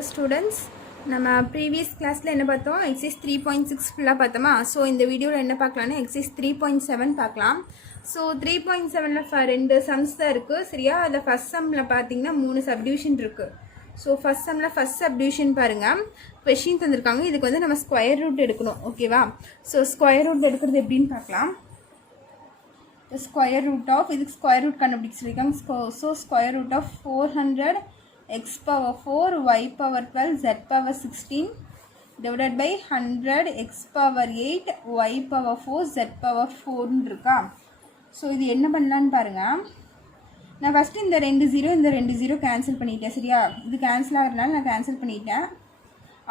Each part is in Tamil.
Hello students, நம்ம previous classல என்ன பார்த்தோம் exercise 3.6 ஃபுல்லா பார்த்தோமா. ஸோ இந்த வீடியோவில் என்ன பார்க்கலாம்னா exercise 3.7 பார்க்கலாம். ஸோ 3.7ல ரெண்டு சம்ஸ் தான் இருக்குது சரியா. அதில் ஃபஸ்ட் சம்மில் பார்த்தீங்கன்னா 3 சப்டிவிஷன் இருக்குது. ஸோ ஃபஸ்ட் சம்மில் ஃபஸ்ட் சப்டிவிஷன் பாருங்கள், கொஷின் தந்திருக்காங்க. இதுக்கு வந்து நம்ம ஸ்கொயர் ரூட் எடுக்கணும் ஓகேவா. ஸோ ஸ்கொயர் ரூட் எடுக்கிறது எப்படின்னு பார்க்கலாம். ஸ்கொயர் ரூட் ஆஃப் இதுக்கு ஸ்கொயர் ரூட் கண்டுபிடிக்க சொல்லியிருக்காங்க. So square root of 400 x power 4 y power 12 z power 16 divided by 100 x power 8 y power 4 z power 4 இருக்கா. ஸோ இது என்ன பண்ணலான்னு பாருங்கள். நான் ஃபஸ்ட்டு இந்த 2 0 கேன்சல் பண்ணிட்டேன் சரியா. இது கேன்சல் ஆகிறதுனால நான் கேன்சல் பண்ணிட்டேன்.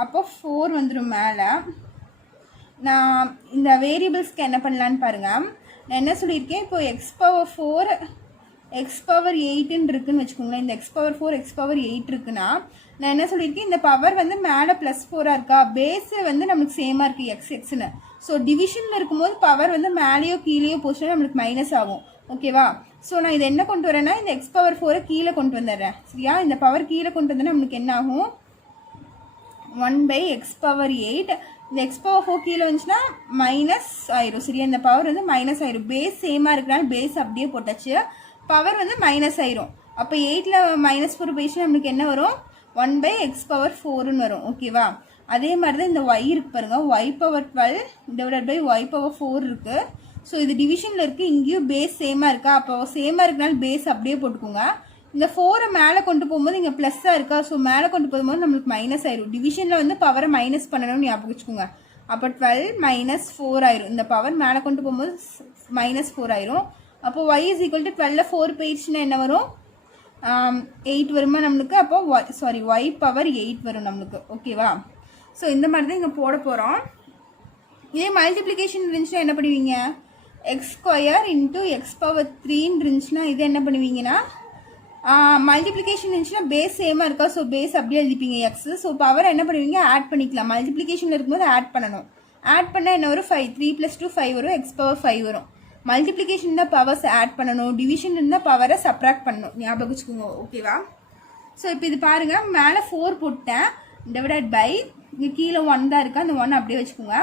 அப்போ 4 வந்துடும் மேலே. நான் இந்த வேரியபிள்ஸ்க்கு என்ன பண்ணலான்னு பாருங்கள். நான் என்ன சொல்லியிருக்கேன், இப்போ எக்ஸ் பவர் 4 எக்ஸ் பவர் 8ன்னு இருக்குன்னு வச்சுக்கோங்களேன். இந்த எக்ஸ் பவர் 4 எக்ஸ் பவர் 8 இருக்குன்னா நான் என்ன சொல்லியிருக்கேன், இந்த பவர் வந்து மேலே +4 இருக்கா, பேஸு வந்து நம்மளுக்கு சேமாக இருக்குது எக்ஸ் எக்ஸ்னு. ஸோ டிவிஷனில் இருக்கும்போது பவர் வந்து மேலேயோ கீழேயோ போச்சுன்னா நம்மளுக்கு மைனஸ் ஆகும் ஓகேவா. ஸோ நான் இதை என்ன கொண்டு வரேன்னா, இந்த எக்ஸ் பவர் 4 கீழே கொண்டு வந்துடுறேன் சரியா. இந்த பவர் கீழே கொண்டு வந்தேன்னா நம்மளுக்கு என்ன ஆகும், 1/x power 8. இந்த எக்ஸ் பவர் 4 கீழே வந்துச்சுன்னா மைனஸ் ஆயிரும் சரியா. இந்த பவர் வந்து மைனஸ் ஆயிரும், பேஸ் சேமாக இருக்கிறனால பேஸ் அப்படியே போட்டாச்சு, பவர் வந்து மைனஸ் ஆயிரும். அப்போ 8ல் -4 போயிடுச்சுன்னா நம்மளுக்கு என்ன வரும், 1/x power 4ன்னு வரும் ஓகேவா. அதே மாதிரி தான் இந்த y இருக்கு பாருங்கள், y power 12 divided by y power 4 இருக்குது. ஸோ இது டிவிஷனில் இருக்குது, இங்கேயும் பேஸ் சேமாக இருக்கா. அப்போ சேமாக இருக்கனால பேஸ் அப்படியே போட்டுக்கோங்க. இந்த 4 மேலே கொண்டு போகும்போது இங்கே ப்ளஸ்ஸாக இருக்கா. ஸோ மேலே கொண்டு போகும்போது நம்மளுக்கு மைனஸ் ஆயிரும். டிவிஷனில் வந்து பவரை மைனஸ் பண்ணணும்னு ஞாபகம் வச்சுக்கோங்க. அப்போ 12 - 4 ஆயிரும். இந்த பவர் மேலே கொண்டு போகும்போது -4 ஆயிரும். அப்போ y = 12ல் 4 போயிடுச்சுன்னா என்ன வரும், 8 வருமா நம்மளுக்கு. அப்போ y பவர் 8 வரும் நம்மளுக்கு ஓகேவா. ஸோ இந்த மாதிரி தான் இங்கே போட போகிறோம். இதே மல்டிப்ளிகேஷன் இருந்துச்சுன்னா என்ன பண்ணுவீங்க, x² × x பவர் 3ன்னு இருந்துச்சுன்னா இது என்ன பண்ணுவீங்கன்னா, மல்டிப்ளிகேஷன் இருந்துச்சுன்னா பேஸ் சேமாக இருக்கா. ஸோ பேஸ் அப்படியே எழுதிப்பீங்க எக்ஸ். ஸோ பவர் என்ன பண்ணுவீங்க, ஆட் பண்ணிக்கலாம். மல்டிப்ளிகேஷனில் இருக்கும்போது ஆட் பண்ணணும். ஆட் பண்ணால் என்ன வரும், 5 3 + 2 5 வரும், x பவர் 5 வரும். மல்டிப்ளிகேஷன் இருந்தால் பவர்ஸ் ஆட் பண்ணணும், டிவிஷன் இருந்தால் பவரை சப்ராக்ட் பண்ணணும், ஞாபகம் வச்சுக்கோங்க ஓகேவா. ஸோ இப்போ இது பாருங்கள், மேலே 4 போட்டேன், டிவைடட் பை இங்கே கீழே 1 தான் இருக்கா, அந்த 1 அப்படியே வச்சுக்கோங்க.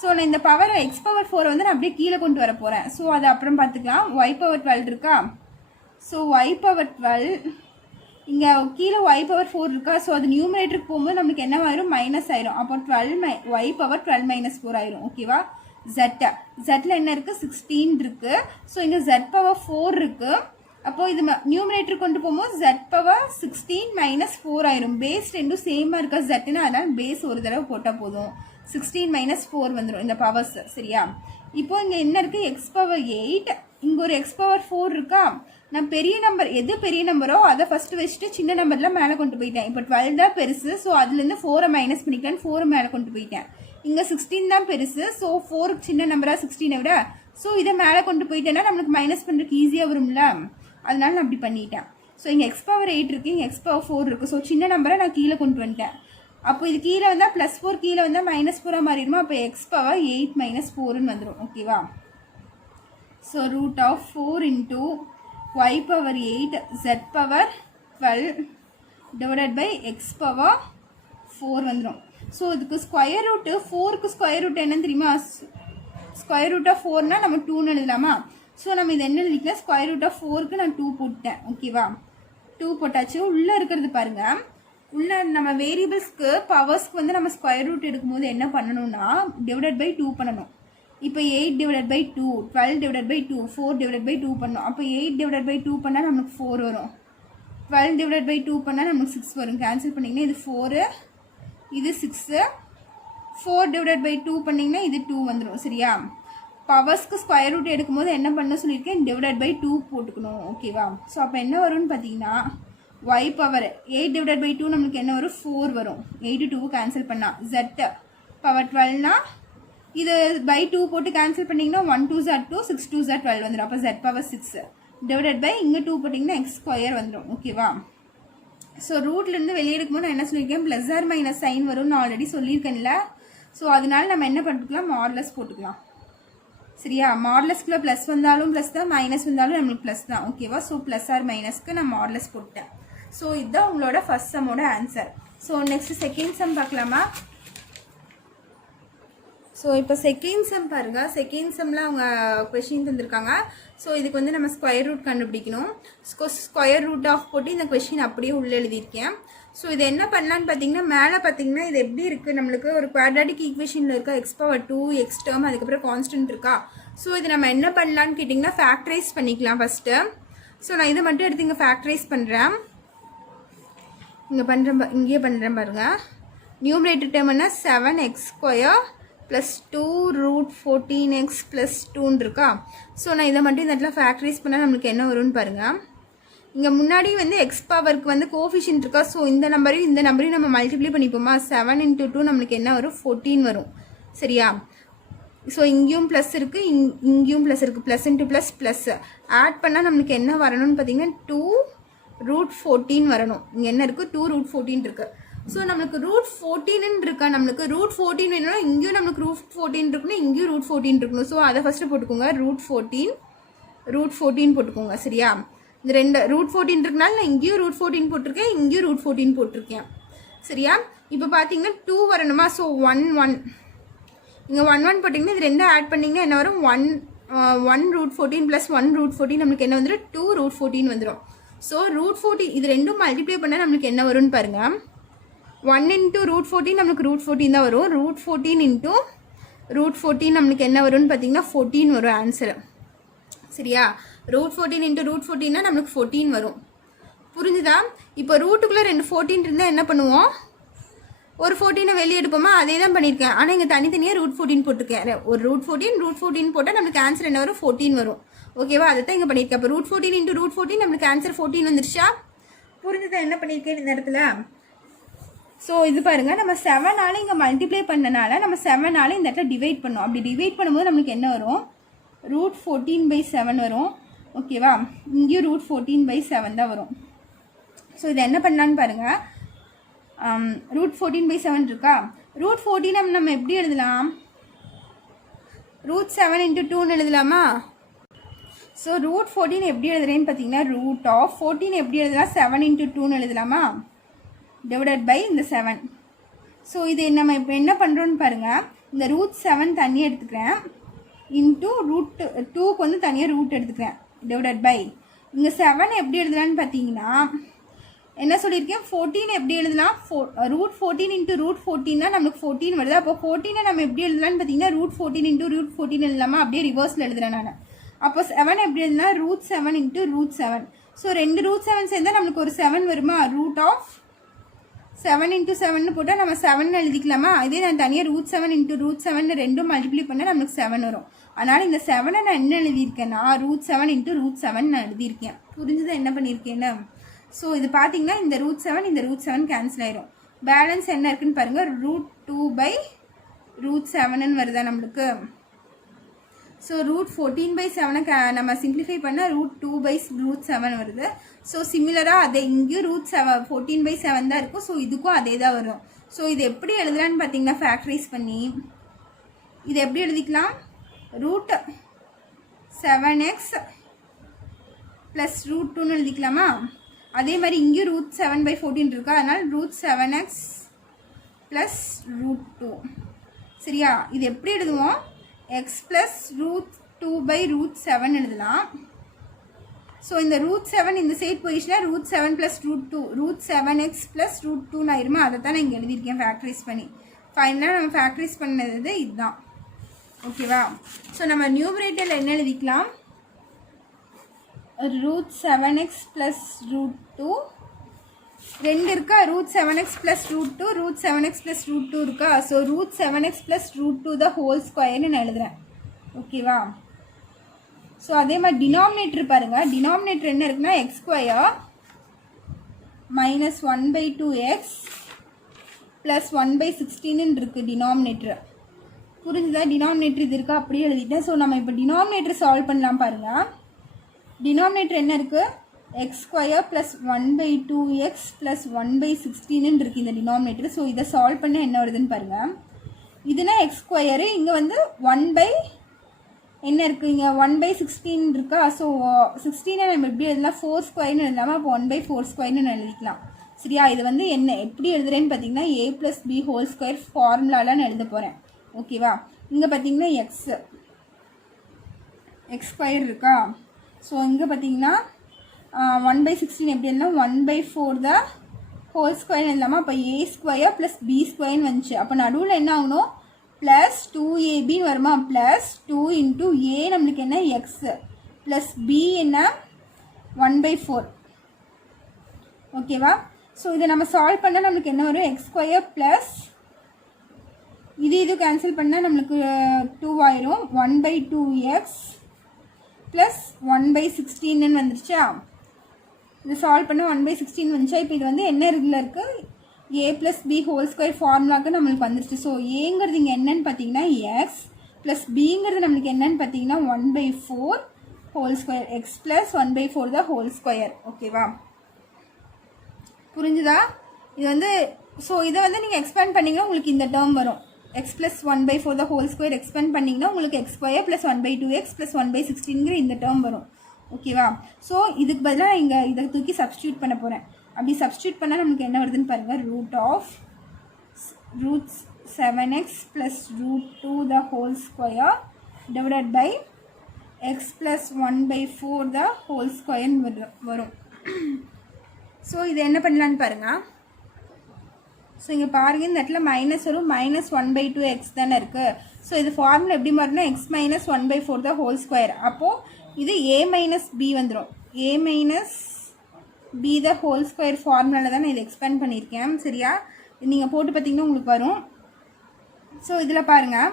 ஸோ நான் இந்த பவர் எக்ஸ் பவர் 4 வந்து நான் அப்படியே கீழே கொண்டு வர போகிறேன். ஸோ அதை அப்புறம் பார்த்துக்கலாம். y பவர் 12 இருக்கா. ஸோ y பவர் 12 இங்கே கீழே y பவர் 4 இருக்கா. ஸோ அது நியூமரேட்டருக்கு போகும்போது நம்மளுக்கு என்ன ஆயிரும், மைனஸ் ஆயிரும். அப்போ y பவர் 12 - 4 ஆயிரும் ஓகேவா. ஜெட்டில் என்ன இருக்குது, 16 இருக்குது. ஸோ இங்கே z பவர் 4 இருக்குது. அப்போது இது நியூமரேட்டர் கொண்டு போகும்போது z பவர் 16 - 4 ஆயிரும். பேஸ் ரெண்டும் சேமாக இருக்கா ஜெட்டுன்னு, அதனால் பேஸ் ஒரு தடவை போட்டால் போதும். 16 - 4 வந்துடும் இந்த பவர்ஸ் சரியா. இப்போ இங்கே என்ன இருக்குது, எக்ஸ் பவர் 8, இங்கே ஒரு எக்ஸ் பவர் 4 இருக்கா. நான் பெரிய நம்பர் எது பெரிய நம்பரோ அதை ஃபஸ்ட்டு வச்சுட்டு சின்ன நம்பர்லாம் மேலே கொண்டு போயிட்டேன். இப்போ 12 தான் பெருசு. ஸோ அதுலேருந்து 4 மைனஸ் பண்ணிக்கலான்னு 4 மேலே கொண்டு போயிட்டேன். இங்கே 16 தான் பெருசு. ஸோ 4 சின்ன நம்பராக 16 விட. ஸோ இதை மேலே கொண்டு போயிட்டேன்னா நம்மளுக்கு மைனஸ் பண்ணுறதுக்கு ஈஸியாக வரும்ல, அதனால நான் அப்படி பண்ணிட்டேன். ஸோ இங்கே எக்ஸ் பவர் 8 இருக்குது, இங்கே எக்ஸ் பவர் 4 இருக்குது. ஸோ சின்ன நம்பரை நான் கீழே கொண்டு வந்துட்டேன். அப்போ இது கீழே வந்தால் +4, கீழே வந்தால் -4 மாறிடுமா. அப்போ எக்ஸ் பவர் 8 - 4ன்னு வந்துடும் ஓகேவா. So √4 × y power 8 z power 12 divided by x power 4 வந்துடும். ஸோ இதுக்கு ஸ்கொயர் ரூட்டு 4க்கு ஸ்கொயர் ரூட் என்னன்னு தெரியுமா, ஸ்கொயர் ரூட் ஆஃப் 4னா நம்ம 2ன்னு எழுதலாமா. ஸோ நம்ம இது என்ன எழுதிக்கலாம், ஸ்கொயர் ரூட் ஆஃப் 4க்கு நான் 2 போட்டேன் ஓகேவா. 2 போட்டாச்சு. உள்ளே இருக்கிறது பாருங்கள், உள்ள நம்ம வேரியபிள்ஸ்க்கு பவர்ஸ்க்கு வந்து நம்ம ஸ்கொயர் ரூட் எடுக்கும்போது என்ன பண்ணணும்னா, டிவைடட் பை 2 பண்ணணும். இப்போ 8 divided by 2, 12 divided by 2, 4 divided by 2 பண்ணணும். அப்போ 8 டிவைடட் பை 2 பண்ணால் நமக்கு 4 வரும். 12 டிவைடட் பை 2 பண்ணால் நமக்கு 6 வரும். கேன்சல் பண்ணிங்கன்னா இது 4, இது 6. 4 டிவைடட் பை 2 பண்ணிங்கன்னா இது 2 வந்துடும் சரியா. பவர்ஸ்க்கு ஸ்கொயர் ரூட் எடுக்கும்போது என்ன பண்ண சொல்லியிருக்கேன், டிவைடட் பை 2 போட்டுக்கணும் ஓகேவா. ஸோ அப்போ என்ன வரும்னு பார்த்தீங்கன்னா, y பவர் 8 டிவைடட் பை 2 நம்மளுக்கு என்ன வரும், 4 வரும். 8 2 கேன்சல் பண்ணால் z பவர் 12னா இது பை 2 போட்டு கேன்சல் பண்ணிங்கன்னா 1 2 Z 2, 6 2 Z 12 வந்துடும். அப்போ z பவர் 6 டிவைடட் பை இங்கே 2 போட்டிங்கன்னா x ஸ்கொயர் வந்துடும் ஓகேவா. ஸோ ரூட்லேருந்து வெளியே எடுக்கும்போது நான் என்ன சொல்லியிருக்கேன், +or - சைன் வரும்னு நான் ஆல்ரெடி சொல்லியிருக்கேன்ல. ஸோ அதனால நம்ம என்ன பண்ணிக்கலாம், மாடலஸ் போட்டுக்கலாம் சரியா. மாடலஸ்க்குள்ளே ப்ளஸ் வந்தாலும் ப்ளஸ் தான், மைனஸ் வந்தாலும் நம்மளுக்கு ப்ளஸ் தான் ஓகேவா. ஸோ +or - நான் மாடலஸ் போட்டேன். ஸோ இதுதான் உங்களோட ஃபர்ஸ்ட் சம்மோட answer. So next second sum பார்க்கலாமா? ஸோ இப்போ செகண்ட் சம் பாருங்கள். செகண்ட் சம்மில் அவங்க கொஷின் தந்திருக்காங்க. ஸோ இதுக்கு வந்து நம்ம ஸ்கொயர் ரூட் கண்டுபிடிக்கணும். ஸ்கொயர் ரூட் ஆஃப் போட்டு இந்த கொஷின் அப்படியே உள்ளே எழுதியிருக்கேன். ஸோ இது என்ன பண்ணலான்னு பார்த்தீங்கன்னா, மேலே பார்த்தீங்கன்னா இது எப்படி இருக்குது, நம்மளுக்கு ஒரு குவாட்ராட்டிக் ஈக்குவேஷனில் இருக்கா எக்ஸ் பவர் 2 எக்ஸ் டேர்ம் அதுக்கப்புறம் கான்ஸ்டன்ட் இருக்கா. ஸோ இது நம்ம என்ன பண்ணலான்னு கேட்டிங்கன்னா ஃபேக்டரைஸ் பண்ணிக்கலாம் ஃபஸ்ட்டு. ஸோ நான் இதை மட்டும் எடுத்து இங்கே ஃபேக்டரைஸ் பண்ணுறேன். இங்கேயே பண்ணுறேன் பாருங்கள். நியூமரேட்டர் டேர்ம் என்ன 7x² + 2√14x + 2 இருக்கா. ஸோ நான் இதை மட்டும் இந்த இடத்துல ஃபேக்டரைஸ் பண்ணால் நம்மளுக்கு என்ன வரும்னு பாருங்கள். இங்கே முன்னாடி வந்து எக்ஸ் பவருக்கு வந்து கோஃபிஷியன்ட் இருக்கா. ஸோ இந்த நம்பரையும் நம்ம மல்டிப்ளை பண்ணிப்போமா. 7 × 2 நம்மளுக்கு என்ன வரும், 14 வரும். சரியா. ஸோ இங்கேயும் ப்ளஸ் இருக்குது, இங்கேயும் ப்ளஸ் இருக்குது. Plus into plus plus add பண்ணால் நம்மளுக்கு என்ன வரணும்னு பார்த்தீங்கன்னா 2√14 வரணும். இங்கே என்ன இருக்குது, 2√14 இருக்குது. ஸோ நம்மளுக்கு √14 இருக்கா. நம்மளுக்கு √14 வேணும்னா இங்கேயும் நம்மளுக்கு √14 இருக்கணும், இங்கேயும் √14 இருக்கணும். ஸோ அதை ஃபஸ்ட்டு போட்டுக்கோங்க. √14 போட்டுக்கோங்க. சரியா. இந்த ரெண்டு √14 இருக்கனால நான் இங்கேயும் √14 போட்டிருக்கேன், இங்கேயும் √14 போட்டிருக்கேன். சரியா. இப்போ பார்த்தீங்கன்னா 2 வரணுமா. ஸோ 1 1 இங்கே 1 1 போட்டிங்கன்னா இது ரெண்டும் ஆட் பண்ணிங்கன்னா என்ன வரும், 1√14 + 1√14 நம்மளுக்கு என்ன வந்துடும், 2√14 வந்துடும். ஸோ √14 இது ரெண்டும் மல்டிப்ளை பண்ணால் நம்மளுக்கு என்ன வரும்னு பாருங்கள். 1 × √14 நம்மளுக்கு √14 தான் வரும். √14 × √14 நம்மளுக்கு என்ன வரும்னு பார்த்தீங்கன்னா 14 வரும் ஆன்சரு. சரியா. √14 × √14 நம்மளுக்கு 14 வரும். புரிஞ்சுதா. இப்போ ரூட்டுக்குள்ளே 2 14 இருந்தால் என்ன பண்ணுவோம், ஒரு 14 வெளியே எடுப்போமா. அதே தான் பண்ணியிருக்கேன். ஆனால் இங்கே தனித்தனியாக √14 போட்டிருக்கேன். ஒரு √14 போட்டால் நம்மளுக்கு ஆன்சர் என்ன வரும், 14 வரும். ஓகேவா. அதை தான் இங்கே பண்ணியிருக்கேன். இப்போ √14 × √14 நம்மளுக்கு ஆன்சர் 14 வந்துருச்சா. புரிஞ்சுதா என்ன பண்ணியிருக்கேன் இந்த இடத்துல. ஸோ இது பாருங்கள், நம்ம 7 இங்கே மல்டிப்ளை பண்ணனால நம்ம 7 இந்த இடத்துல டிவைட் பண்ணோம். அப்படி டிவைட் பண்ணும்போது நம்மளுக்கு என்ன வரும், √14/7 வரும். ஓகேவா. இங்கேயும் √14/7 தான் வரும். ஸோ இதை என்ன பண்ணலான்னு பாருங்கள். √14/7 இருக்கா. √14 நம்ம எப்படி எழுதலாம், √7 × 2ன்னு எழுதலாமா. ஸோ √14 எப்படி எழுதுறேன்னு பார்த்தீங்கன்னா √14 எப்படி எழுதலாம், 7 × 2ன்னு எழுதலாமா, டிவைடட் பை இந்த 7. ஸோ இது நம்ம இப்போ என்ன பண்ணுறோன்னு பாருங்கள். இந்த √7 தனியாக எடுத்துக்கிறேன், இன்ட்டு √2க்கு வந்து தனியாக ரூட் எடுத்துக்கிறேன், டிவைடட் பை இங்கே 7 எப்படி எழுதலான்னு பார்த்தீங்கன்னா என்ன சொல்லியிருக்கேன், 14 எப்படி எழுதலாம், √14 × √14 நம்மளுக்கு 14 வருது. அப்போ 14 நம்ம எப்படி எழுதலான்னு பார்த்தீங்கன்னா √14 × √14 எழுதலாமா. அப்படியே ரிவர்ஸில் எழுதுறேன் நான். அப்போ 7 எப்படி எழுதலாம், √7 × √7. ஸோ 2 √7 சேர்ந்தால் நம்மளுக்கு ஒரு 7 வருமா. √7 × 7 போட்டால் நம்ம 7 எழுதிக்கலாமா. இதே நான் தனியாக √7 × √7 ரெண்டும் மல்டிப்ளை பண்ணால் நம்மளுக்கு 7 வரும். அதனால் இந்த 7 நான் என்ன எழுதியிருக்கேன்னா √7 × √7 நான் எழுதியிருக்கேன். புரிஞ்சுதான் என்ன பண்ணியிருக்கேன்னு. ஸோ இது பார்த்தீங்கன்னா இந்த √7 கேன்சல் ஆயிரும். பேலன்ஸ் என்ன இருக்குன்னு பாருங்கள், √2/√7 வருதா நம்மளுக்கு. ஸோ √14/7 நம்ம சிம்பிளிஃபை பண்ணால் √2/√7 வருது. ஸோ சிமிலராக அதே இங்கேயும் √14/7 தான் இருக்கும். ஸோ இதுக்கும் அதே தான் வரும். ஸோ இது எப்படி எழுதலான்னு பார்த்தீங்கன்னா ஃபேக்டரைஸ் பண்ணி இது எப்படி எழுதிக்கலாம், √7x + √2ன்னு எழுதிக்கலாமா. அதே மாதிரி இங்கேயும் √7/14 இருக்கா. அதனால் √7x + √2. சரியா. இது எப்படி எழுதுவோம், x + √2/√7 எழுதலாம். ஸோ இந்த √7 இந்த சைட் போயிடுச்சுன்னா √7 + √2 √7x + √2 ஆயிருமா. அதை தான் நான் இங்கே எழுதியிருக்கேன் ஃபேக்டரைஸ் பண்ணி. ஃபைனலாக நம்ம ஃபேக்டரைஸ் பண்ணது இதுதான். ஓகேவா. ஸோ நம்ம நியூமரேட்டரில் என்ன எழுதிக்கலாம், √7x + √2 2 இருக்கா. √7x + √2 √7x + √2 இருக்கா. ஸோ √7x + √2 தான் ஹோல் ஸ்கொயர்னு நான் எழுதுறேன். ஓகேவா. ஸோ அதே மாதிரி டினாமினேட்டர் பாருங்கள். டினாமினேட்டர் என்ன இருக்குன்னா x² - 1/2x + 1/16 இருக்குது டினாமினேட்டர். புரிஞ்சுதா. டினாமினேட்டர் இது இருக்கா, அப்படியே எழுதிட்டேன். ஸோ நம்ம இப்போ டினாமினேட்டர் சால்வ் பண்ணலாம் பாருங்கள். டினாமினேட்டர் என்ன இருக்குது, x² + 1/2x + 1/16 இருக்குது இந்த டினாமினேட்டர். ஸோ இதை சால்வ் பண்ண என்ன வருதுன்னு பாருங்கள். இதுனா x², இங்கே வந்து 1 என்ன இருக்குது, இங்கே 1/16 இருக்கா. ஸோ 16 நம்ம எப்படி எழுதலாம், 4² எழுதலாமா. அப்போ 1/4² எழுதிக்கலாம். சரியா? இது வந்து என்ன எப்படி எழுதுறேன்னு பார்த்தீங்கன்னா a + b ஹோல் ஸ்கொயர் ஃபார்முலாவில் நான் எழுத போகிறேன். ஓகேவா? இங்கே பார்த்தீங்கன்னா எக்ஸ் ஸ்கொயர் இருக்கா? ஸோ இங்கே பார்த்தீங்கன்னா 1/16 எப்படி இருந்தால் 1/4 த ஹோல் ஸ்கொயர் இல்லாமல் அப்போ a ஸ்கொயர் ப்ளஸ் b ஸ்கொயர்னு வந்துச்சு. அப்போ நடுவில் என்ன ஆகணும்? ப்ளஸ் 2ab வருமா? ப்ளஸ் 2 இன்ட்டு a நம்மளுக்கு என்ன எக்ஸ் ப்ளஸ் b என்ன 1/4. ஓகேவா? ஸோ இதை நம்ம சால்வ் பண்ணால் நம்மளுக்கு என்ன வரும்? எக்ஸ் ஸ்கொயர் ப்ளஸ் இது கேன்சல் பண்ணால் நம்மளுக்கு 2 ஆயிரும். 1/2x ப்ளஸ் 1/16 வந்துருச்சா? இது சால்வ் பண்ண 1/16 வந்துச்சா? இப்போ இது வந்து என்ன இதில் இருக்குது? a + b ஹோல் ஸ்கொயர் ஃபார்முலாவுக்கு நம்மளுக்கு வந்துருச்சு. ஸோ ஏங்கிறது இங்கே என்னன்னு பார்த்தீங்கன்னா எக்ஸ் ப்ளஸ் பிங்கிறது நம்மளுக்கு என்னன்னு பார்த்தீங்கன்னா 1/4 whole square X plus 1/4 the whole square. ஓகேவா? புரிஞ்சுதா? இது வந்து ஸோ இதை வந்து நீங்கள் எக்ஸ்பேண்ட் பண்ணிங்கன்னா உங்களுக்கு இந்த டேர்ம் வரும். X plus 1/4 the whole square expand பண்ணிங்கன்னா உங்களுக்கு X square plus 1/2x plus 1/16 இந்த டேர்ம் வரும். ஓகேவா? ஸோ இதுக்கு பதிலாக இங்கே இதை தூக்கி சப்ஸ்டியூட் பண்ண போகிறேன். அப்படி சப்ஸ்டியூட் பண்ணால் நமக்கு என்ன வருதுன்னு பாருங்கள். Root 7x plus √2 the whole square divided by x plus 1/4 the whole ஸ்கொயர்னு வரும். ஸோ இது என்ன பண்ணலான்னு பாருங்கள். ஸோ இங்கே பாருங்கள், இந்த இடத்துல மைனஸ் வரும். -1/2x தானே இருக்குது. ஸோ இது ஃபார்முலா எப்படி மாறினா x - 1/4 த ஹோல் ஸ்கொயர். அப்போது இது a - b வந்துடும். a - b the whole square ஃபார்முலாவில் தான் நான் இதை எக்ஸ்பேண்ட் பண்ணியிருக்கேன். சரியா? நீங்கள் போட்டு பார்த்தீங்கன்னா உங்களுக்கு வரும். ஸோ இதில் பாருங்கள்,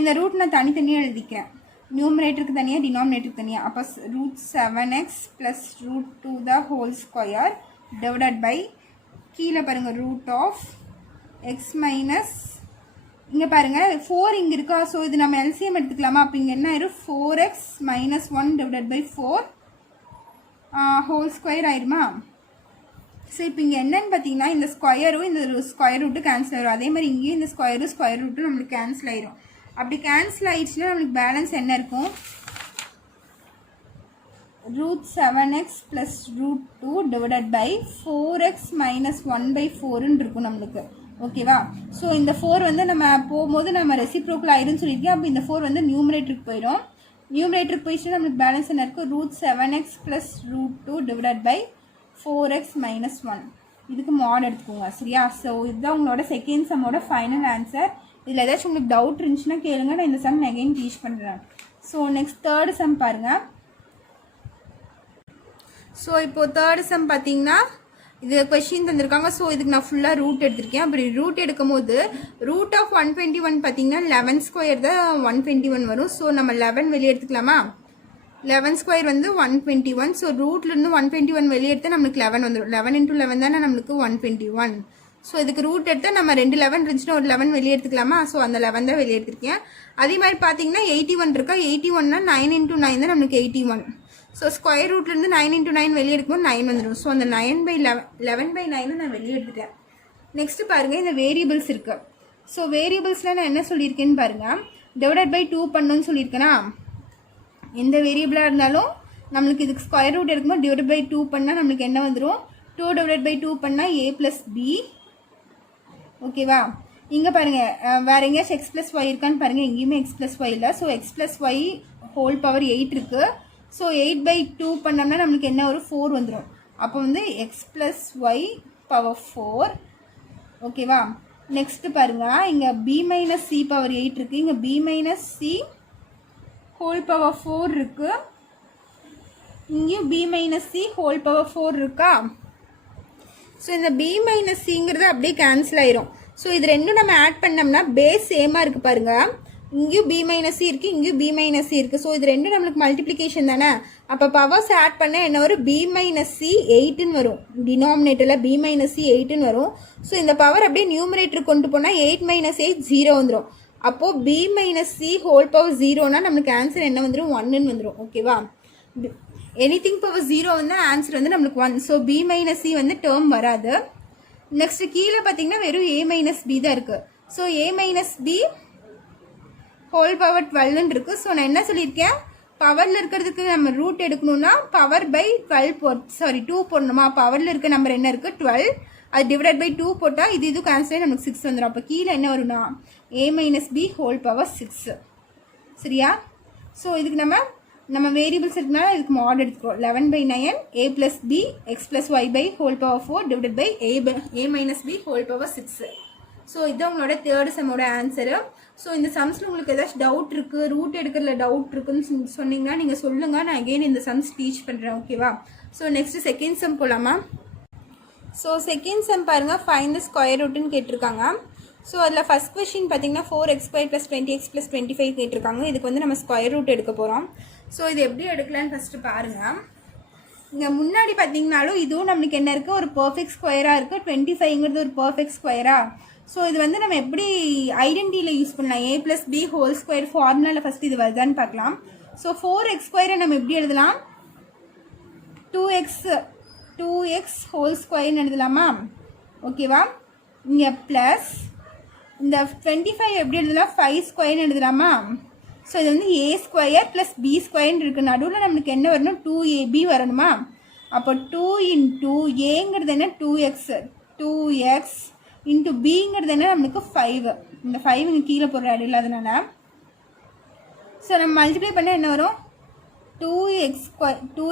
இந்த ரூட் நான் தனித்தனியாக எழுதிக்கிறேன். நியூமரேட்டருக்கு தனியாக, டினாமினேட்டருக்கு தனியாக. அப்போ root 7x plus √2 the whole square divided by கீழே பாருங்கள் ரூட் ஆஃப் எக்ஸ் மைனஸ் இங்கே பாருங்கள் 4 இங்கே இருக்கா? ஸோ இது நம்ம எல்சிஎம் எடுத்துக்கலாமா? அப்போ இங்கே என்ன ஆயிரும்? 4x - 1 divided by 4 whole square ஆயிருமா? ஸோ இப்போ இங்கே என்னன்னு பார்த்தீங்கன்னா இந்த ஸ்கொயரும் இந்த ஸ்கொயர் ரூட்டு கேன்சல் ஆயிரும். அதே மாதிரி இங்கேயும் இந்த ஸ்கொயர் ரூட்டும் நம்மளுக்கு கேன்சல் ஆயிரும். அப்படி கேன்சல் ஆயிடுச்சுன்னா நம்மளுக்கு பேலன்ஸ் என்ன இருக்கும்? Root 7x plus √2 divided by 4x - 1/4 இருக்கும் நம்மளுக்கு. ஓகேவா? ஸோ இந்த 4 வந்து நம்ம போகும்போது நம்ம ரெசிப்ரோக்கல் ஆயிருன்னு சொல்லியிருக்கேன். அப்போ இந்த 4 வந்து நியூமரேட்டருக்கு போயிடும். நியூமரேட்டருக்கு போயிடுச்சுன்னா நம்மளுக்கு பேலன்ஸ் என்ன இருக்கும்? Root 7x plus √2 divided by 4x - 1. இதுக்கு மாட் எடுத்துக்கோங்க. சரியா? ஸோ இதுதான் உங்களோட செகண்ட் சம்மோட ஃபைனல் ஆன்சர். இதில் ஏதாச்சும் உங்களுக்கு டவுட் இருந்துச்சுன்னா கேளுங்க, நான் இந்த சம் அகைன் டீச் பண்ணுறேன். ஸோ நெக்ஸ்ட் தேர்ட் சம் பாருங்கள். ஸோ இப்போது தேர்ட் சம் பார்த்தீங்கன்னா இது கொஷின் தந்திருக்காங்க. ஸோ இதுக்கு நான் ஃபுல்லாக ரூட் எடுத்திருக்கேன். அப்படி ரூட் எடுக்கும் போது ரூட் ஆஃப் 121 பார்த்தீங்கன்னா 11 ஸ்கொயர் தான் 121 வரும். ஸோ நம்ம 11 வெளியே எடுத்துக்கலாமா? 11 ஸ்கொயர் வந்து 121. ஸோ ரூட்லேருந்து 121 வெளியே எடுத்தால் நம்மளுக்கு 11 வந்துடும். 11 × 11 தானே நம்மளுக்கு 121. ஸோ இதுக்கு ரூட் எடுத்தால் நம்ம 2 11 இருந்துச்சுன்னா ஒரு 11 வெளியே எடுத்துக்கலாமா? ஸோ அந்த 11 தான் வெளியே எடுத்திருக்கேன். அதே மாதிரி பார்த்தீங்கன்னா 81 இருக்கா? 81னா 9 × 9 தான் நம்மளுக்கு 81. ஸோ ஸ்கொயர் ரூட்லேருந்து 9 × 9 வெளியே எடுக்கும்போது 9 வந்துடும். ஸோ அந்த 9/11/9 நான் வெளியே எடுத்துட்டேன். நெக்ஸ்ட்டு பாருங்கள், இந்த வேரியபிள்ஸ் இருக்குது. ஸோ வேரியபிள்ஸில் நான் என்ன சொல்லியிருக்கேன்னு பாருங்கள். டிவைடட் பை 2 பண்ணணும்னு சொல்லியிருக்கேனா? எந்த வேரியபிளாக இருந்தாலும் நம்மளுக்கு இதுக்கு ஸ்கொயர் ரூட் எடுக்கும்போது டிவைட் பை 2 பண்ணால் நம்மளுக்கு என்ன வந்துடும்? 2 டிவைட் பை 2 பண்ணால் a + b. ஓகேவா? இங்கே பாருங்கள், வேறு எங்கேயாச்சும் x + y இருக்கான்னு பாருங்கள். எங்கேயுமே x + y இல்லை. So x + y whole power 8 இருக்குது. ஸோ 8/2 பண்ணோம்னா நம்மளுக்கு என்ன ஒரு 4 வந்துடும். அப்போ வந்து x + y பவர் 4. ஓகேவா? நெக்ஸ்ட்டு பாருங்கள், இங்கே b - c பவர் 8 இருக்குது. இங்கே b - c ஹோல் பவர் 4 இருக்குது. இங்கேயும் b - c ஹோல் பவர் 4 இருக்கா? ஸோ இந்த b - cங்கிறது அப்படியே கேன்சல் ஆயிரும். ஸோ இது ரெண்டும் நம்ம ஆட் பண்ணோம்னா பேஸ் சேமாக இருக்குது பாருங்கள். இங்கேயும் b - c இருக்குது, இங்கேயும் b - c இருக்குது. ஸோ இது ரெண்டும் நம்மளுக்கு மல்டிப்ளிகேஷன் தானே. அப்போ பவர்ஸ் ஆட் பண்ணால் என்ன வரும்? b - c 8ன்னு வரும். டினாமினேட்டரில் b - c 8ன்னு வரும். ஸோ இந்த பவர் அப்படியே நியூமரேட்டருக்கு கொண்டு போனால் 8 - 8 0 வந்துடும். அப்போது b - c ஹோல் பவர் 0னா நம்மளுக்கு ஆன்சர் என்ன வந்துடும்? 1ன்னு வந்துடும். ஓகேவா? எனிதிங் பவர் 0 வந்து ஆன்சர் வந்து நம்மளுக்கு 1. ஸோ b - c வந்து டேர்ம் வராது. நெக்ஸ்ட்டு கீழே பார்த்தீங்கன்னா வெறும் a - b தான் இருக்குது. So a - b whole power 12ன்னு இருக்குது. ஸோ நான் என்ன சொல்லியிருக்கேன்? பவரில் இருக்கிறதுக்கு நம்ம ரூட் எடுக்கணும்னா பவர் பை 2 போடணுமா. பவரில் இருக்க நம்பர் என்ன இருக்குது 12, அது டிவைட் பை 2 போட்டால் இது கேன்சல் நமக்கு 6 வந்துடும். அப்போ கீழே என்ன வரும்னா a-b^6 சரியா. ஸோ இதுக்கு நம்ம வேரியபிள்ஸ் இருக்குனால இதுக்கு மாட் எடுத்துக்கிறோம். 11/9 a + b x + y/4 divide by a-b6. So இதுதான் உங்களோட தேர்ட் சம்மோட ஆன்சரு. ஸோ இந்த சம்ஸில் உங்களுக்கு ஏதாச்சும் டவுட் இருக்குது, ரூட் எடுக்கிறதுல டவுட் இருக்குதுன்னு சொன்னீங்கன்னா நீங்கள் சொல்லுங்கள், நான் அகெயின் இந்த சம்ஸ் டீச் பண்ணுறேன். ஓகேவா. ஸோ நெக்ஸ்ட்டு செகண்ட் சம் போகலாமா. ஸோ செகண்ட் சம் பாருங்கள், ஃபைண்ட் த ஸ்கொயர் ரூட்டுன்னு கேட்டிருக்காங்க. ஸோ அதில் ஃபஸ்ட் கொஸ்டின் பார்த்தீங்கன்னா 4x² + 20x + 25 கேட்டிருக்காங்க. இதுக்கு வந்து நம்ம ஸ்கொயர் ரூட் எடுக்க போகிறோம். ஸோ இது எப்படி எடுக்கலான்னு ஃபஸ்ட்டு பாருங்கள். இங்கே முன்னாடி பார்த்தீங்கனாலும் இதுவும் நம்மளுக்கு என்ன இருக்குது, ஒரு பர்ஃபெக்ட் ஸ்கொயராக இருக்குது. 25ங்கிறது ஒரு பர்ஃபெக்ட் ஸ்கொயரா. ஸோ இது வந்து நம்ம எப்படி ஐடென்டிட்டியில் யூஸ் பண்ணலாம், a+b² ஃபார்முலாவில் ஃபஸ்ட்டு இது வருதான்னு பார்க்கலாம். ஸோ 4x² நம்ம எப்படி எழுதலாம், 2x² எழுதலாமா. ஓகேவா. இங்கே ப்ளஸ் இந்த 25 எப்படி எழுதலாம், 5² எழுதலாமா. ஸோ இது வந்து a² + b² இருக்குது. நடுவில் நம்மளுக்கு என்ன வரணும், 2ab வரணுமா. அப்போ 2 × aங்கிறது என்ன 2x இன்ட்டு பிங்கிறது என்ன நம்மளுக்கு 5. இந்த 5 இங்கே கீழே போடுற இடம் இல்லாதனால ஸோ நம்ம மல்டிப்ளை பண்ணால் என்ன வரும், 2x² + 2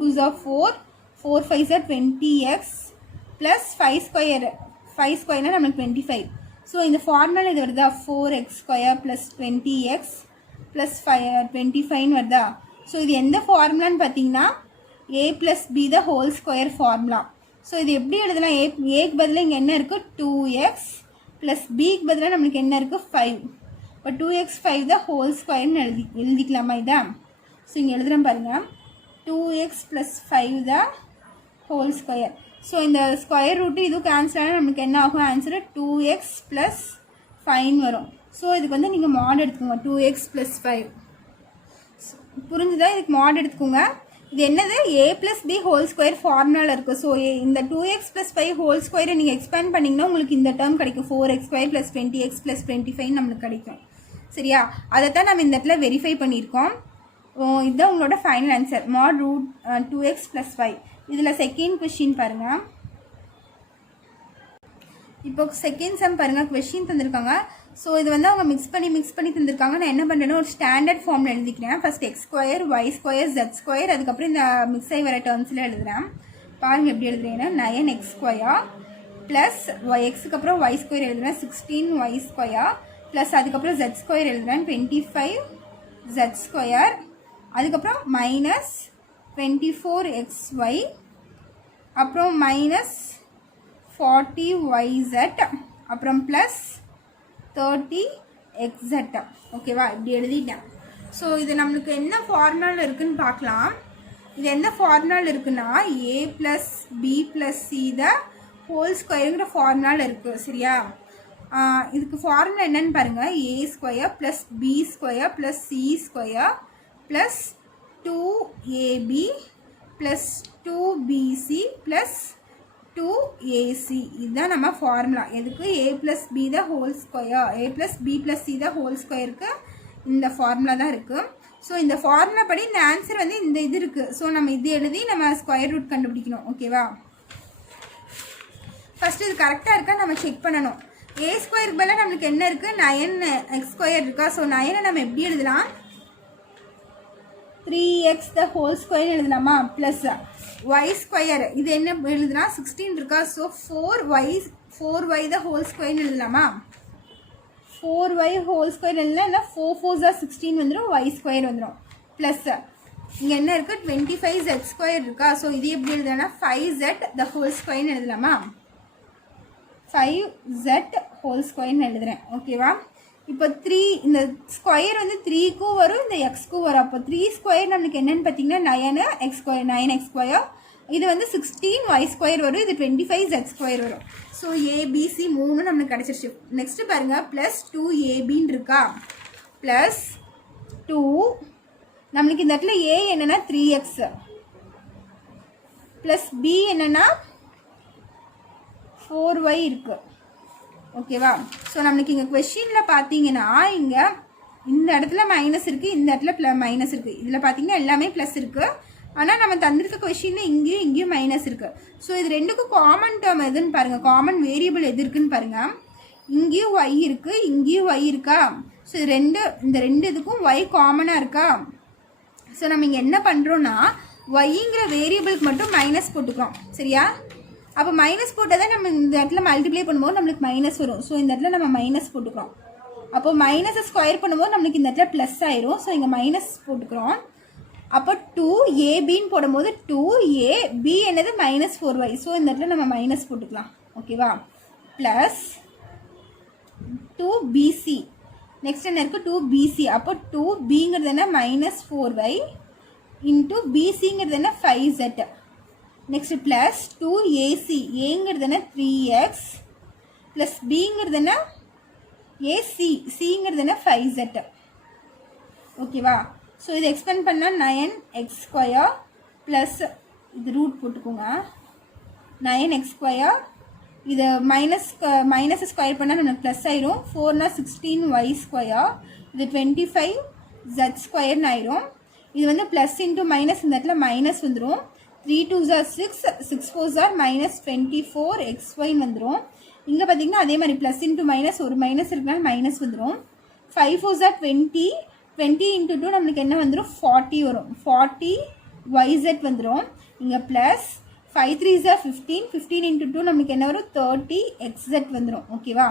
2s are 4, 4 5s are 20x + 5² நம்மளுக்கு 25. ஸோ இந்த ஃபார்முலா இது வருதா, 4x² + 20x + 25 வருதா. ஸோ இது எந்த ஃபார்முலான்னு பார்த்தீங்கன்னா a+b² ஃபார்முலா. ஸோ இது எப்படி எழுதலாம், ஏக்கு பதிலாக இங்கே என்ன இருக்குது 2x + பிக்கு பதிலாக நம்மளுக்கு என்ன இருக்குது 5. இப்போ 2x5² எழுதிக்கலாமா இதான். ஸோ இங்கே எழுதுகிறேன் பாருங்கள், 2x + 5² ஸோ இந்த ஸ்கொயர் ரூட்டு இதுவும் கேன்சல் ஆனால் நம்மளுக்கு என்ன ஆகும், ஆன்சரு 2x + 5 வரும். ஸோ இதுக்கு வந்து நீங்கள் மாட் எடுத்துக்கோங்க, 2x + 5 புரிஞ்சுதா. இதுக்கு மாட் எடுத்துக்கோங்க. இது என்னது, a+b² ஃபார்முலாவில் இருக்குது. ஸோ இந்த 2x + 5² நீங்கள் எக்ஸ்பேண்ட் பண்ணிங்கன்னா உங்களுக்கு இந்த டேர்ம் கிடைக்கும், 4x² + 20x + 25 நம்மளுக்கு கிடைக்கும். சரியா. அதை தான் நம்ம இந்த இடத்துல வெரிஃபை பண்ணியிருக்கோம். இதுதான் உங்களோட ஃபைனல் ஆன்சர், மாட் ரூட் 2x + 5. இதில் செகண்ட் கொஸ்டின் பாருங்கள். இப்போ செகண்ட் சம் பாருங்கள், கொஸ்டின் தந்திருக்காங்க. ஸோ இது வந்து அவங்க மிக்ஸ் பண்ணி தந்திருக்காங்க. நான் என்ன பண்ணுறேன்னா ஒரு ஸ்டாண்டர்ட் ஃபார்மில் எழுதிக்கிறேன். ஃபஸ்ட் x², y², z² அதுக்கப்புறம் இந்த மிக்ஸ் ஆகி வர டேர்ம்ஸில் எழுதுகிறேன். பாருங்கள் எப்படி எழுதுறேன்னா 9x² ப்ளஸ் எக்ஸுக்கு அப்புறம் y² எழுதுகிறேன் 16y² ப்ளஸ் அதுக்கப்புறம் z² எழுதுகிறேன் 25z², அதுக்கப்புறம் மைனஸ் 24xy, அப்புறம் மைனஸ் 40yz, அப்புறம் ப்ளஸ் 30xz. ஓகேவா, இப்படி எழுதிட்டேன். ஸோ இது நம்மளுக்கு என்ன ஃபார்முலாவில் இருக்குதுன்னு பார்க்கலாம். இது என்ன ஃபார்முலாவில் இருக்குன்னா a+b+c² ஃபார்முலாவில் இருக்குது. சரியா. இதுக்கு ஃபார்முலா என்னன்னு பாருங்கள், a² + b² + c² plus 2ab + 2bc + 2ac. இதுதான் நம்ம ஃபார்முலா. எதுக்கு, a+b+c² இந்த ஃபார்முலா தான் இருக்குது. ஸோ இந்த ஃபார்முலா படி இந்த ஆன்சர் வந்து இந்த இது இருக்குது. ஸோ நம்ம இது எழுதி நம்ம ஸ்கொயர் ரூட் கண்டுபிடிக்கணும். ஓகேவா. ஃபஸ்ட்டு இது கரெக்டாக இருக்கா நம்ம செக் பண்ணணும். a² பதிலாக நம்மளுக்கு என்ன இருக்குது, 9x² இருக்கா. ஸோ 9 நம்ம எப்படி எழுதலாம், 3x² எழுதலாமா. ப்ளஸ் y² இது என்ன எழுதுனா 16 இருக்கா. ஸோ 4y² எழுதலாமா. 4y² எழுதலாம். 4 4s are 16 வந்துடும், y² வந்துடும். ப்ளஸ் இங்கே என்ன இருக்குது 25z² இருக்கா. ஸோ இது எப்படி எழுதலாம்னா 5z² எழுதலாமா. 5z² எழுதுகிறேன். ஓகேவா. இப்போ 3 இந்த ஸ்கொயர் வந்து 3க்கும் வரும், இந்த எக்ஸ்க்கும் வரும். அப்போ 3² நம்மளுக்கு என்னென்னு பார்த்தீங்கன்னா 9x². இது வந்து 16y² வரும், இது 25z² வரும். ஸோ ஏபிசி 3 நம்மளுக்கு கிடச்சிருச்சு. நெக்ஸ்ட்டு பாருங்கள், ப்ளஸ் 2ab இருக்கா. ப்ளஸ் 2 நம்மளுக்கு இந்த இடத்துல a என்னென்னா 3x ப்ளஸ் b என்னென்னா 4y இருக்குது. ஓகேவா. ஸோ நம்மளுக்கு இங்கே கொஷினில் பார்த்தீங்கன்னா இங்கே இந்த இடத்துல மைனஸ் இருக்குது, இந்த இடத்துல மைனஸ் இருக்குது. இதில் பார்த்தீங்கன்னா எல்லாமே ப்ளஸ் இருக்குது. ஆனால் நம்ம தந்திருக்க கொஷினில் இங்கேயும் மைனஸ் இருக்குது. ஸோ இது ரெண்டுக்கும் காமன் டேர்ம் எதுன்னு பாருங்கள், காமன் வேரியபிள் எது இருக்குன்னு பாருங்கள். இங்கேயும் ஒய் இருக்குது, இங்கேயும் ஒய் இருக்கா. ஸோ இந்த ரெண்டு இதுக்கும் ஒய் காமனாக இருக்கா. ஸோ நம்ம இங்கே என்ன பண்ணுறோன்னா ஒய்ங்கிற வேரியபிளுக்கு மட்டும் மைனஸ் போட்டுக்கிறோம். சரியா? அப்போ மைனஸ் போட்டால் தான் நம்ம இந்த இடத்துல மல்டிப்ளை பண்ணும்போது நம்மளுக்கு மைனஸ் வரும். ஸோ இந்த இடத்துல நம்ம மைனஸ் போட்டுக்கிறோம். அப்போ மைனஸை ஸ்கொயர் பண்ணும்போது நம்மளுக்கு இந்த இடத்துல ப்ளஸ் ஆயிரும். ஸோ இங்கே மைனஸ் போட்டுக்கிறோம். அப்போ 2ab போடும்போது 2ab என்னது -4y. ஸோ இந்த இடத்துல நம்ம மைனஸ் போட்டுக்கலாம். ஓகேவா? Plus 2bc. நெக்ஸ்ட் என்ன இருக்குது? 2bc. அப்போ 2bங்கிறது என்ன? -4y இன்ட்டு பிசிங்கிறது என்ன? 5z. Next plus 2ac. ஏங்கிறது என்ன? 3x ப்ளஸ் பிங்கிறது என்ன? ac. சிங்கிறது என்ன? 5z. ஓகேவா? ஸோ இது எக்ஸ்பெண்ட் பண்ணால் 9x² ப்ளஸ் இது ரூட் போட்டுக்கோங்க. 9x². இது மைனஸ் ஸ்கொயர் பண்ணால் நமக்கு ப்ளஸ் ஆயிரும். 4 16y². இது 25z² ஆயிரும். இது வந்து ப்ளஸ் இன்ட்டு மைனஸ், இந்த இடத்துல மைனஸ் வந்துடும். 3 2s are 6, 6 4s are -24xy வந்துடும். இங்கே பார்த்தீங்கன்னா அதே மாதிரி ப்ளஸ் இன்ட்டு மைனஸ், ஒரு மைனஸ் இருக்கனால மைனஸ் வந்துடும். 5 4s are 20, 20 × 2 நம்மளுக்கு என்ன வந்துடும்? 40 வரும். 40yz வந்துடும். இங்கே ப்ளஸ் 5 3s are 15, 15 × 2 நம்மளுக்கு என்ன வரும்? 30xz வந்துடும். ஓகேவா?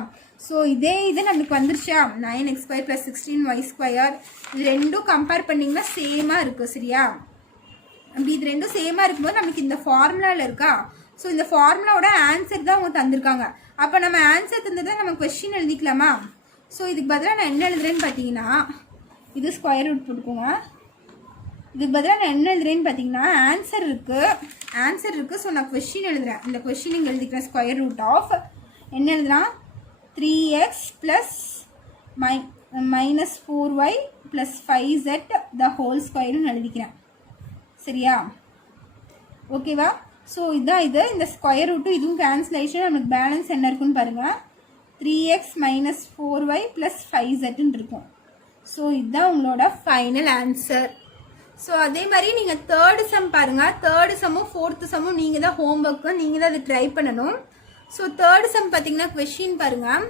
ஸோ இது நம்மளுக்கு வந்துருச்சா? 9x² + 16y². இது ரெண்டும் கம்பேர் பண்ணிங்கன்னா சேமாக இருக்குது. சரியா? அப்படி இது ரெண்டும் சேமாக இருக்கும்போது நமக்கு இந்த ஃபார்முலாவில் இருக்கா. ஸோ இந்த ஃபார்முலாவோட ஆன்சர் தான் அவங்க தந்திருக்காங்க. அப்போ நம்ம ஆன்சர் தந்துட்டு நம்ம கொஸ்டின் எழுதிக்கலாமா? ஸோ இதுக்கு பதிலாக நான் என்ன எழுதுறேன்னு பார்த்தீங்கன்னா, இது ஸ்கொயர் ரூட் போட்டுக்கோங்க. இதுக்கு பதிலாக நான் என்ன எழுதுறேன்னு பார்த்தீங்கன்னா ஆன்சர் இருக்குது. ஸோ நான் கொஸ்டின் எழுதுகிறேன். இந்த கொஸ்டின் இங்கே எழுதிக்கிறேன். ஸ்கொயர் ரூட் ஆஃப் என்ன எழுதுனா 3x plus -4y plus 5z த ஹோல் ஸ்கொயர்னு எழுதிக்கிறேன். சரியா? ஓகேவா? ஸோ இதுதான் இது. இந்த ஸ்கொயர் ரூட்டு இதுவும் கேன்சலேஷன். நமக்கு பேலன்ஸ் என்ன இருக்குன்னு பாருங்கள். 3x -4y ப்ளஸ் 5zன்னு இருக்கும். ஸோ இதுதான் உங்களோட ஃபைனல் ஆன்சர். ஸோ அதே மாதிரி நீங்கள் தேர்டு சம் பாருங்கள். தேர்டு சம்மும் ஃபோர்த்து சம்மும் நீங்கள் தான் ஹோம் ஒர்க்கு, நீங்கள் தான் அதை ட்ரை பண்ணணும். ஸோ தேர்டு சம் பார்த்தீங்கன்னா கொஷின் பாருங்கள்.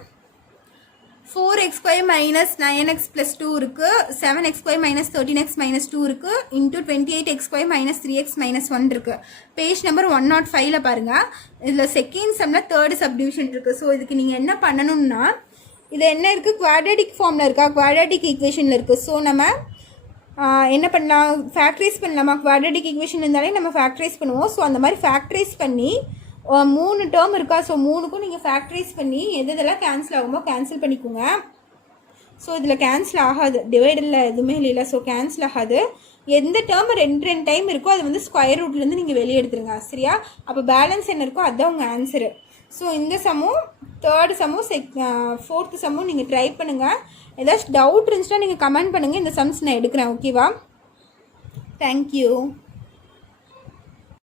4x² - 9x + 2 இருக்குது. 7x² - 13x - 2 இருக்குது. இன்ட்டு 28x² - 3x - 1 இருக்குது. பேஜ் நம்பர் 105 பாருங்கள். இதில் செகண்ட் சம்மில் தேர்டு சப்டிவிஷன் இருக்குது. ஸோ இதுக்கு நீங்கள் என்ன பண்ணணும்னா, இது என்ன இருக்குது? குவாட்ரேட்டிக் ஃபார்மில் இருக்கா? குவாட்ரேட்டிக் ஈக்குவேஷனில் இருக்குது. ஸோ நம்ம என்ன பண்ணலாம்? ஃபேக்டரைஸ் பண்ணலாமா? குவாட்ரேட்டிக் ஈக்குவேஷன் இருந்தாலே நம்ம ஃபேக்டரைஸ் பண்ணுவோம். ஸோ அந்த மாதிரி ஃபேக்டரைஸ் பண்ணி 3 டேர்ம் இருக்கா. ஸோ 3க்கும் நீங்கள் ஃபேக்டரைஸ் பண்ணி எதெல்லாம் கேன்சல் ஆகுமோ கேன்சல் பண்ணிக்கோங்க. ஸோ இதில் கேன்சல் ஆகாது, டிவைடரில் எதுவுமே இல்லை. ஸோ கேன்சல் ஆகாது. எந்த டேர்ம் 2 டைம் இருக்கோ அதை வந்து ஸ்கொயர் ரூட்லேருந்து நீங்கள் வெளியே எடுத்துருங்க. சரியா? அப்போ பேலன்ஸ் என்ன இருக்கோ அதுதான் உங்கள் ஆன்சரு. ஸோ இந்த சம்மும் தேர்டு சம்மும் ஃபோர்த்து சம்மும் நீங்கள் ட்ரை பண்ணுங்கள். ஏதாச்சும் டவுட் இருந்துச்சுன்னா நீங்கள் கமெண்ட் பண்ணுங்கள். இந்த சம்ஸ் நான் எடுக்கிறேன். ஓகேவா? தேங்க்யூ.